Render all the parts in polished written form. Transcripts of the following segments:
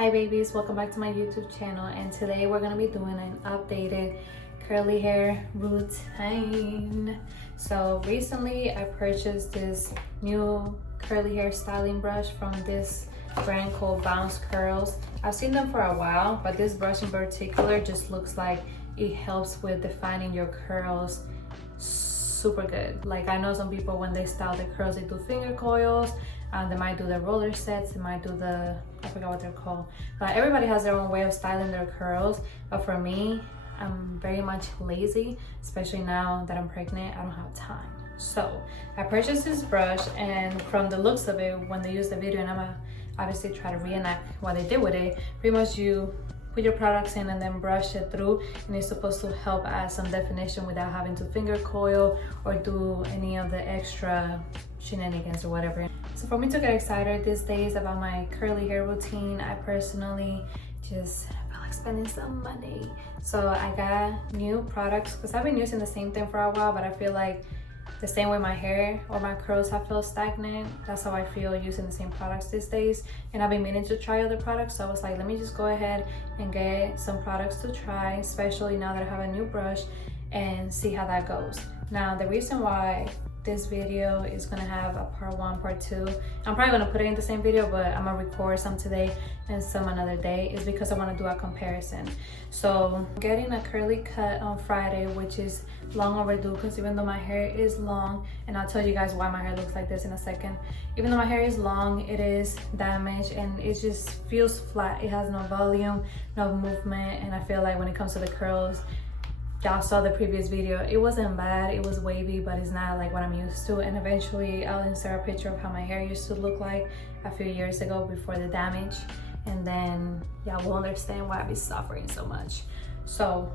Hi babies, welcome back to my YouTube channel, and today we're going to be doing an updated curly hair routine. So recently I purchased this new curly hair styling brush from this brand called Bounce Curls. I've seen them for a while, but this brush in particular just looks like it helps with defining your curls super good. Like, I know some people when they style their curls, they do finger coils, they might do the roller sets, they might do the, I forgot what they're called, but everybody has their own way of styling their curls. But for me, I'm very much lazy, especially now that I'm pregnant. I don't have time. So I purchased this brush, and from the looks of it, when they use the video, and I'm gonna obviously try to reenact what they did with it, pretty much you put your products in and then brush it through, and it's supposed to help add some definition without having to finger coil or do any of the extra shenanigans or whatever. So for me to get excited these days about my curly hair routine, I personally just feel like spending some money. So I got new products because I've been using the same thing for a while, but I feel like the same way my hair or my curls have felt stagnant, that's how I feel using the same products these days. And I've been meaning to try other products, so I was like, let me just go ahead and get some products to try, especially now that I have a new brush, and see how that goes. Now, the reason why this video is gonna have a part 1, part 2, I'm probably gonna put it in the same video, but I'm gonna record some today and some another day, is because I want to do a comparison. So I'm getting a curly cut on Friday, which is long overdue, because even though my hair is long, and I'll tell you guys why my hair looks like this in a second, even though my hair is long, it is damaged and it just feels flat. It has no volume, no movement, and I feel like when it comes to the curls, y'all saw the previous video, it wasn't bad, it was wavy, but it's not like what I'm used to. And eventually I'll insert a picture of how my hair used to look like a few years ago before the damage, and then y'all will understand why I've been suffering so much. So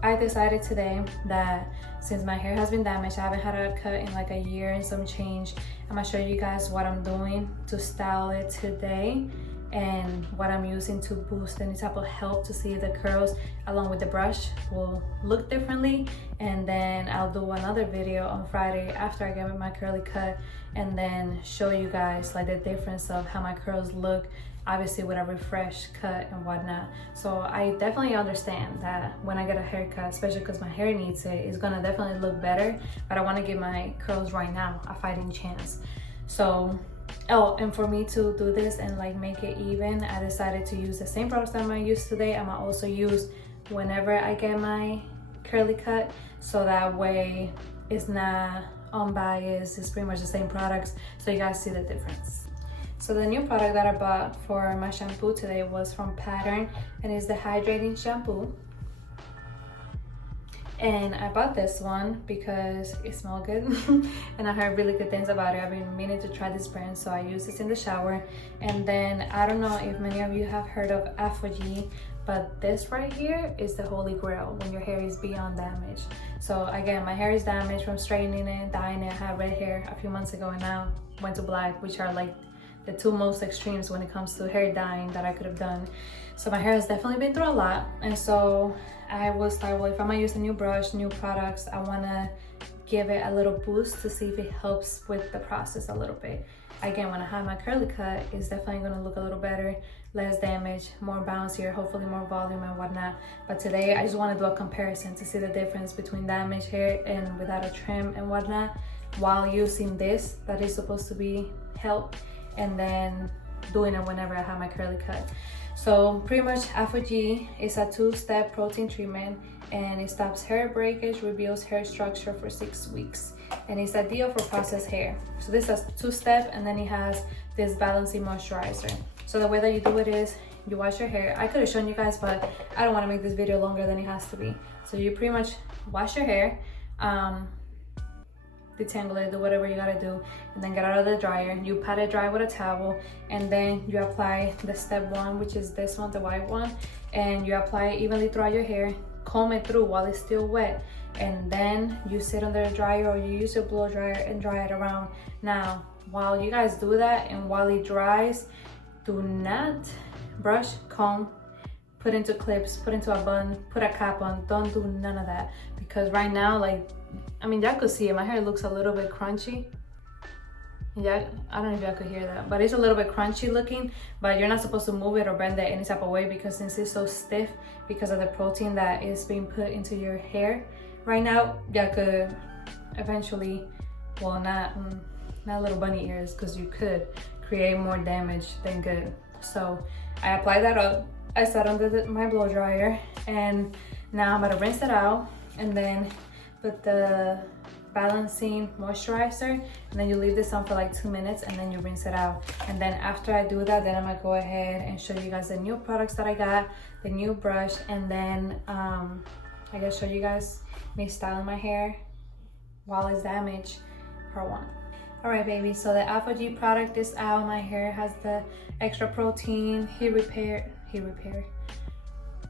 I decided today that since my hair has been damaged, I haven't had a cut in like a year and some change, I'm gonna show you guys what I'm doing to style it today and what I'm using to boost any type of help to see if the curls along with the brush will look differently. And then I'll do another video on Friday after I get my curly cut, and then show you guys like the difference of how my curls look, obviously with a refresh cut and whatnot. So I definitely understand that when I get a haircut, especially because my hair needs it, it's gonna definitely look better, but I want to give my curls right now a fighting chance. So and for me to do this and like make it even, I decided to use the same products that I'm gonna use today. I'm gonna also use whenever I get my curly cut, so that way it's not unbiased, it's pretty much the same products, so you guys see the difference. So the new product that I bought for my shampoo today was from Pattern, and it's the hydrating shampoo. And I bought this one because it smelled good and I heard really good things about it. I've been meaning to try this brand, so I use this in the shower. And then I don't know if many of you have heard of ApHogee, but this right here is the holy grail when your hair is beyond damage. So again, my hair is damaged from straightening it, dyeing it. I had red hair a few months ago and now went to black, which are like the two most extremes when it comes to hair dyeing that I could have done. So my hair has definitely been through a lot, and so I was like, well, if I'm gonna use a new brush, new products, I wanna give it a little boost to see if it helps with the process a little bit. Again, when I have my curly cut, it's definitely gonna look a little better, less damage, more bouncier, hopefully more volume and whatnot. But today I just wanna do a comparison to see the difference between damaged hair and without a trim and whatnot, while using this that is supposed to be help, and then doing it whenever I have my curly cut. So pretty much ApHogee is a 2-step protein treatment, and it stops hair breakage, rebuilds hair structure for 6 weeks, and it's ideal for processed hair. So this has 2-step, and then it has this balancing moisturizer. So the way that you do it is you wash your hair. I could have shown you guys, but I don't want to make this video longer than it has to be. So you pretty much wash your hair, detangle it, do whatever you gotta do, and then get out of the dryer. You pat it dry with a towel, and then you apply the step 1, which is this one, the white one, and you apply it evenly throughout your hair. Comb it through while it's still wet, and then you sit under the dryer or you use your blow dryer and dry it around. Now, while you guys do that and while it dries, do not brush, comb, put into clips, put into a bun, put a cap on. Don't do none of that, because right now, like, I mean, y'all could see it, my hair looks a little bit crunchy. Yeah, I don't know if y'all could hear that, but it's a little bit crunchy looking, but you're not supposed to move it or bend it any type of way because since it's so stiff because of the protein that is being put into your hair right now, y'all could eventually, well, not little bunny ears, because you could create more damage than good. So I applied that up, I sat under my blow dryer, and now I'm gonna rinse it out and then put the balancing moisturizer, and then you leave this on for like 2 minutes and then you rinse it out. And then after I do that, then I'm gonna go ahead and show you guys the new products that I got, the new brush, and then I gotta show you guys me styling my hair while it's damaged, part 1. All right, baby, so the Alpha G product is out. My hair has the extra protein heat repair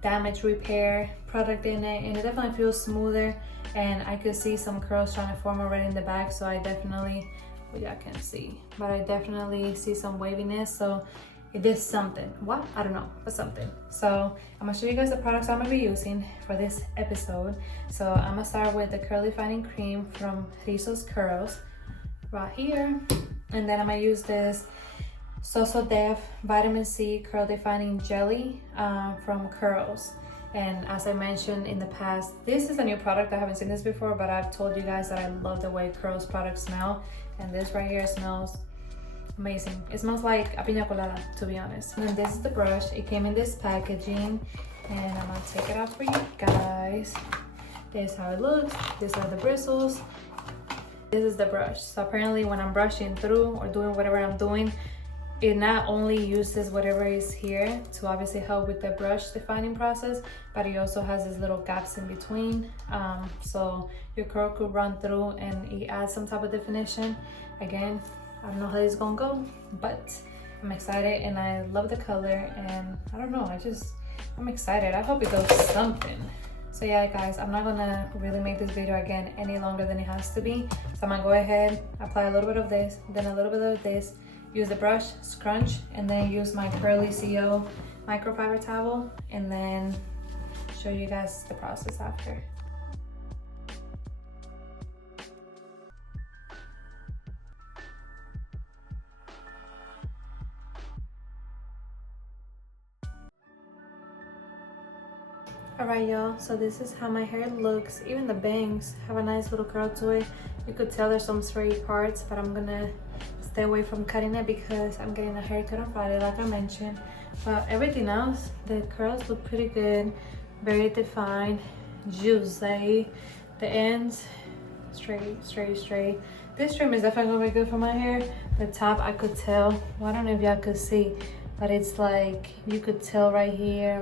damage repair product in it, and it definitely feels smoother, and I could see some curls trying to form already in the back, so I definitely, well, y'all can't see, but I definitely see some waviness, so it did something. What? I don't know, but something. So I'm gonna show you guys the products I'm gonna be using for this episode. So I'm gonna start with the Curl Defining Cream from Rizos Curls right here, and then I'm gonna use this SoSoDef Vitamin C Curl Defining Jelly from Curls. And as I mentioned in the past, this is a new product. I haven't seen this before, but I've told you guys that I love the way Curls products smell, and this right here smells amazing. It smells like a piña colada, to be honest. And then this is the brush. It came in this packaging, and I'm gonna take it out for you guys. This is how it looks. These are the bristles. This is the brush. So apparently when I'm brushing through or doing whatever I'm doing, it not only uses whatever is here to obviously help with the brush defining process, but it also has these little gaps in between. So your curl could run through and it adds some type of definition. Again, I don't know how this is gonna go, but I'm excited and I love the color, and I don't know, I'm excited. I hope it does something. So yeah, guys, I'm not gonna really make this video again any longer than it has to be. So I'm gonna go ahead, apply a little bit of this, then a little bit of this, use the brush, scrunch, and then use my Curly CO microfiber towel, and then show you guys the process after. Alright, y'all, so this is how my hair looks. Even the bangs have a nice little curl to it. You could tell there's some straight parts, but I'm gonna stay away from cutting it because I'm getting a haircut on Friday, like I mentioned. But everything else, the curls look pretty good, very defined, juicy. The ends, straight. This trim is definitely gonna be good for my hair. The top, I could tell, well, I don't know if y'all could see, but it's like, you could tell right here,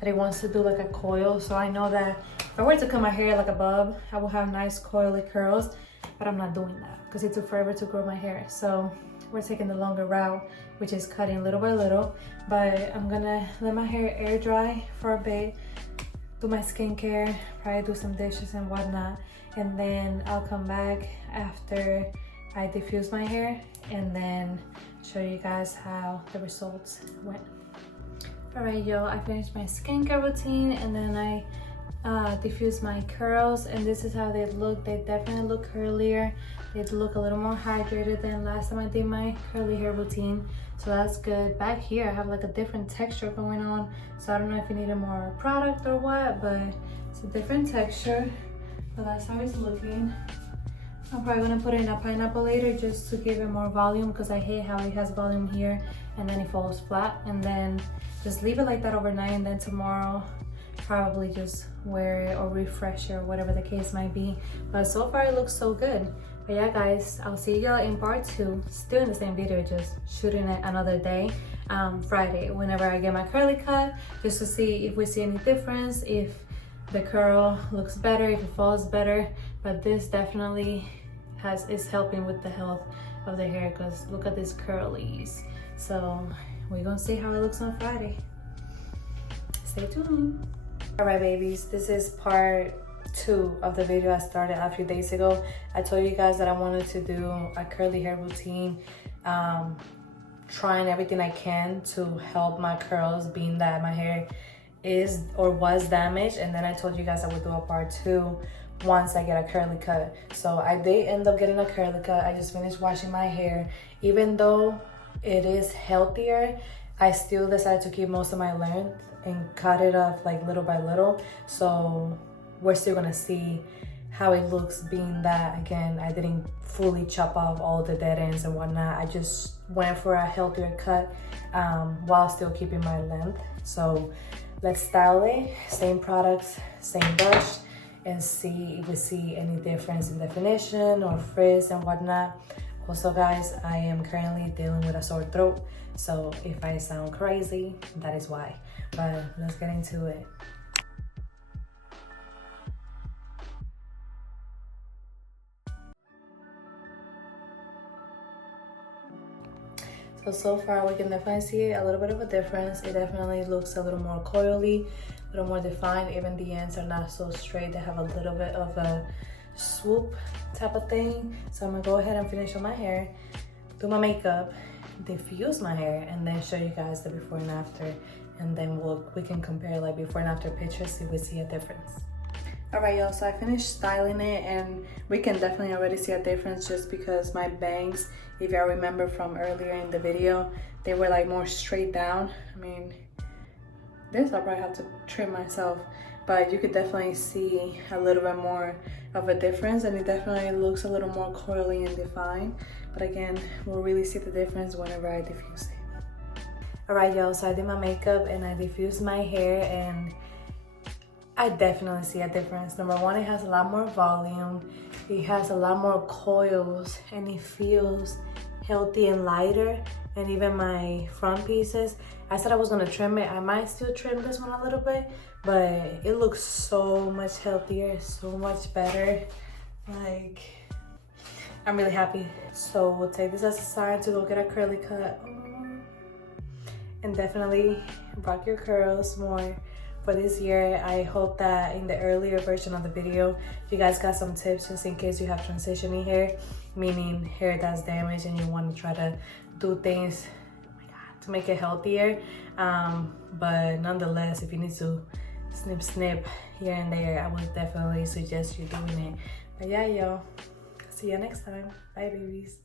that it wants to do like a coil. So I know that if I were to cut my hair like a bob, I will have nice coily curls, but I'm not doing that because it took forever to grow my hair. So we're taking the longer route, which is cutting little by little. But I'm gonna let my hair air dry for a bit, do my skincare, probably do some dishes and whatnot, and then I'll come back after I diffuse my hair and then show you guys how the results went. All right, y'all, I finished my skincare routine and then I diffused my curls, and this is how they look. They definitely look curlier. They look a little more hydrated than last time I did my curly hair routine, so that's good. Back here I have like a different texture going on, so I don't know if you needed more product or what, but it's a different texture. So that's how it's looking. I'm probably gonna put in a pineapple later just to give it more volume, because I hate how it has volume here and then it falls flat. And then just leave it like that overnight, and then tomorrow probably just wear it or refresh it or whatever the case might be. But so far it looks so good. But yeah, guys, I'll see y'all in part 2, still in the same video, just shooting it another day, Friday, whenever I get my curly cut, just to see if we see any difference, if the curl looks better, if it falls better. But this definitely is helping with the health of the hair, because look at these curlies. So we're gonna see how it looks on Friday. Stay tuned. All right, babies, this is part 2 of the video I started a few days ago. I told you guys that I wanted to do a curly hair routine, trying everything I can to help my curls, being that my hair is or was damaged. And then I told you guys I would do a part 2 once I get a curly cut. So I did end up getting a curly cut. I just finished washing my hair. Even though it is healthier, I still decided to keep most of my length and cut it off like little by little. So we're still gonna see how it looks, being that again I didn't fully chop off all the dead ends and whatnot. I just went for a healthier cut while still keeping my length. So let's style it, same products, same brush, and see if we see any difference in definition or frizz and whatnot. Also guys, I am currently dealing with a sore throat, so if I sound crazy, that is why. But let's get into it. So far we can definitely see a little bit of a difference. It definitely looks a little more coily, a little more defined. Even the ends are not so straight. They have a little bit of a swoop type of thing. So I'm gonna go ahead and finish on my hair, do my makeup, diffuse my hair, and then show you guys the before and after. And then we can compare like before and after pictures, see if we see a difference. All right, y'all, so I finished styling it, and we can definitely already see a difference just because my bangs, if y'all remember from earlier in the video, they were like more straight down. I mean, this I'll probably have to trim myself, but you could definitely see a little bit more of a difference, and it definitely looks a little more coily and defined. But again, we'll really see the difference whenever I diffuse it. All right, y'all, so I did my makeup and I diffused my hair, and I definitely see a difference. Number one, it has a lot more volume. It has a lot more coils, and it feels healthy and lighter. And even my front pieces, I said I was gonna trim it. I might still trim this one a little bit, but it looks so much healthier, so much better. Like, I'm really happy. So we'll take this as a sign to go get a curly cut. And definitely rock your curls more for this year. I hope that in the earlier version of the video, you guys got some tips just in case you have transitioning hair, meaning hair that's damaged and you want to try to do things, oh my God, to make it healthier. But nonetheless, if you need to snip here and there, I would definitely suggest you doing it. But yeah, y'all, see you next time. Bye, babies.